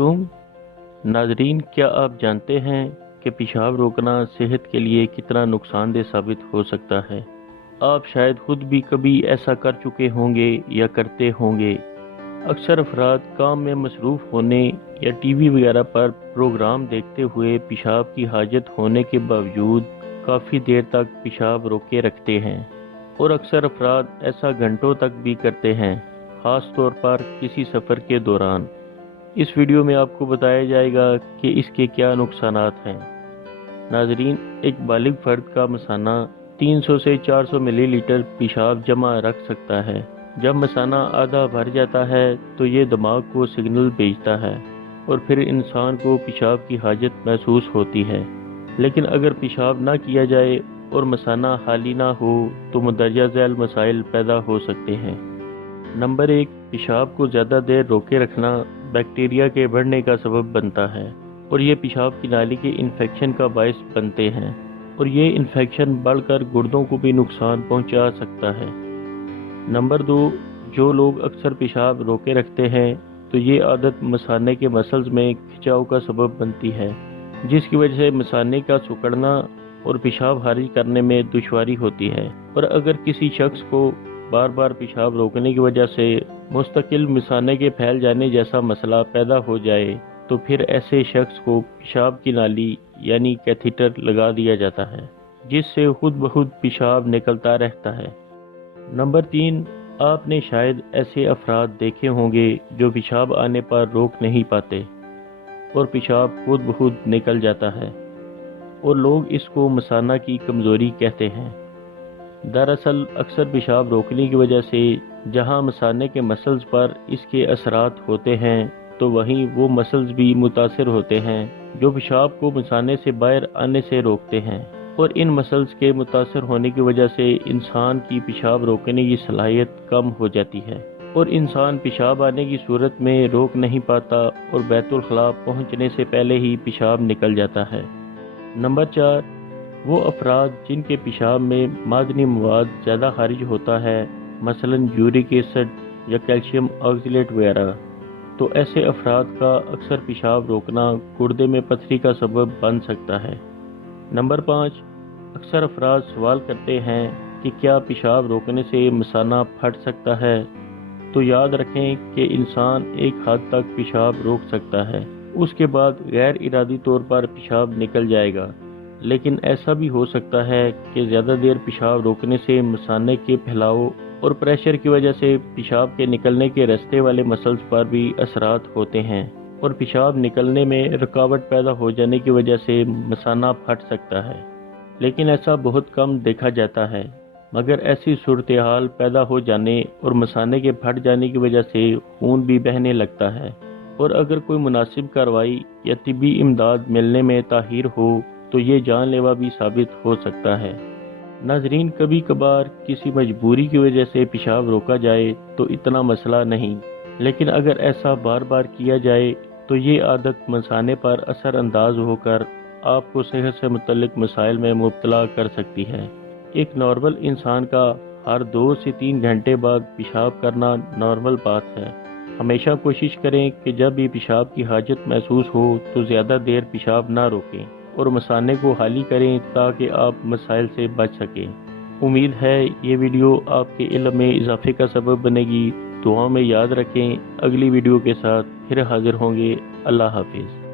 वालेकुम नाजरीन, क्या आप जानते हैं कि पेशाब रोकना सेहत के लिए कितना नुकसानदेह साबित हो सकता है। आप शायद खुद भी कभी ऐसा कर चुके होंगे या करते होंगे। अक्सर अफराद काम में मसरूफ़ होने या टीवी वगैरह पर प्रोग्राम देखते हुए पेशाब की हाजत होने के बावजूद काफ़ी देर तक पेशाब रोके रखते हैं और अक्सर अफराद ऐसा घंटों तक भी करते हैं, ख़ास तौर पर किसी सफ़र के दौरान। इस वीडियो में आपको बताया जाएगा कि इसके क्या नुकसानात हैं। नाजरीन, एक बालिग फ़र्द का मसाना 300 से 400 मिलीलीटर पेशाब जमा रख सकता है। जब मसाना आधा भर जाता है तो ये दिमाग को सिग्नल भेजता है और फिर इंसान को पेशाब की हाजत महसूस होती है। लेकिन अगर पेशाब ना किया जाए और मसाना खाली ना हो तो मंदरजा झैल मसाइल पैदा हो सकते हैं। नंबर 1, पेशाब को ज़्यादा देर रोके रखना बैक्टीरिया के बढ़ने का सबब बनता है और ये पेशाब की नाली के इन्फेक्शन का बायस बनते हैं और ये इन्फेक्शन बढ़कर गुर्दों को भी नुकसान पहुंचा सकता है। नंबर 2, जो लोग अक्सर पेशाब रोके रखते हैं तो ये आदत मसाने के मसल्स में खिंचाव का सबब बनती है, जिसकी वजह से मसाने का सिकुड़ना और पेशाब खारिज करने में दुश्वारी होती है। और अगर किसी शख्स को बार बार पेशाब रोकने की वजह से मुस्तकिल मसाने के फैल जाने जैसा मसला पैदा हो जाए तो फिर ऐसे शख्स को पेशाब की नाली यानी कैथीटर लगा दिया जाता है, जिससे खुद ब खुद पेशाब निकलता रहता है। नंबर 3, आपने शायद ऐसे अफराद देखे होंगे जो पेशाब आने पर रोक नहीं पाते और पेशाब खुद ब खुद निकल जाता है और लोग इसको मसाना की कमज़ोरी कहते हैं। दरअसल अक्सर पेशाब रोकने की वजह से जहां मसाने के मसल्स पर इसके असरात होते हैं तो वहीं वो मसल्स भी मुतासिर होते हैं जो पेशाब को मसाने से बाहर आने से रोकते हैं और इन मसल्स के मुतासिर होने की वजह से इंसान की पेशाब रोकने की सलाहियत कम हो जाती है और इंसान पेशाब आने की सूरत में रोक नहीं पाता और बैतुल खला पहुंचने से पहले ही पेशाब निकल जाता है। नंबर 4, वो अफराद जिनके पेशाब में मादनी मवाद ज़्यादा खारिज होता है, मसलन यूरिक एसिड या कैल्शियम ऑक्सलेट वगैरह, तो ऐसे अफराद का अक्सर पेशाब रोकना गुर्दे में पथरी का सबब बन सकता है। नंबर 5, अक्सर अफराद सवाल करते हैं कि क्या पेशाब रोकने से मसाना फट सकता है, तो याद रखें कि इंसान एक हद तक पेशाब रोक सकता है, उसके बाद गैर इरादी तौर पर पेशाब निकल जाएगा। लेकिन ऐसा भी हो सकता है कि ज़्यादा देर पेशाब रोकने से मसाने के फैलाव और प्रेशर की वजह से पेशाब के निकलने के रास्ते वाले मसल्स पर भी असरात होते हैं और पेशाब निकलने में रुकावट पैदा हो जाने की वजह से मसाना फट सकता है। लेकिन ऐसा बहुत कम देखा जाता है, मगर ऐसी सूरत हाल पैदा हो जाने और मसाने के फट जाने की वजह से खून भी बहने लगता है और अगर कोई मुनासिब कार्रवाई या तिब्बी इमदाद मिलने में ताख़ीर हो तो ये जानलेवा भी साबित हो सकता है। नाजरीन, कभी कभार किसी मजबूरी की वजह से पेशाब रोका जाए तो इतना मसला नहीं, लेकिन अगर ऐसा बार बार किया जाए तो ये आदत मसाने पर असर अंदाज होकर आपको सेहत से मुतल्लिक मसाइल में मुब्तला कर सकती है। एक नॉर्मल इंसान का हर 2 से 3 घंटे बाद पेशाब करना नॉर्मल बात है। हमेशा कोशिश करें कि जब भी पेशाब की हाजत महसूस हो तो ज़्यादा देर पेशाब ना रोकें और मसाने को खाली करें ताकि आप मसाइल से बच सकें। उम्मीद है ये वीडियो आपके इल्म में इजाफे का सबब बनेगी। दुआ में याद रखें। अगली वीडियो के साथ फिर हाजिर होंगे। अल्लाह हाफिज़।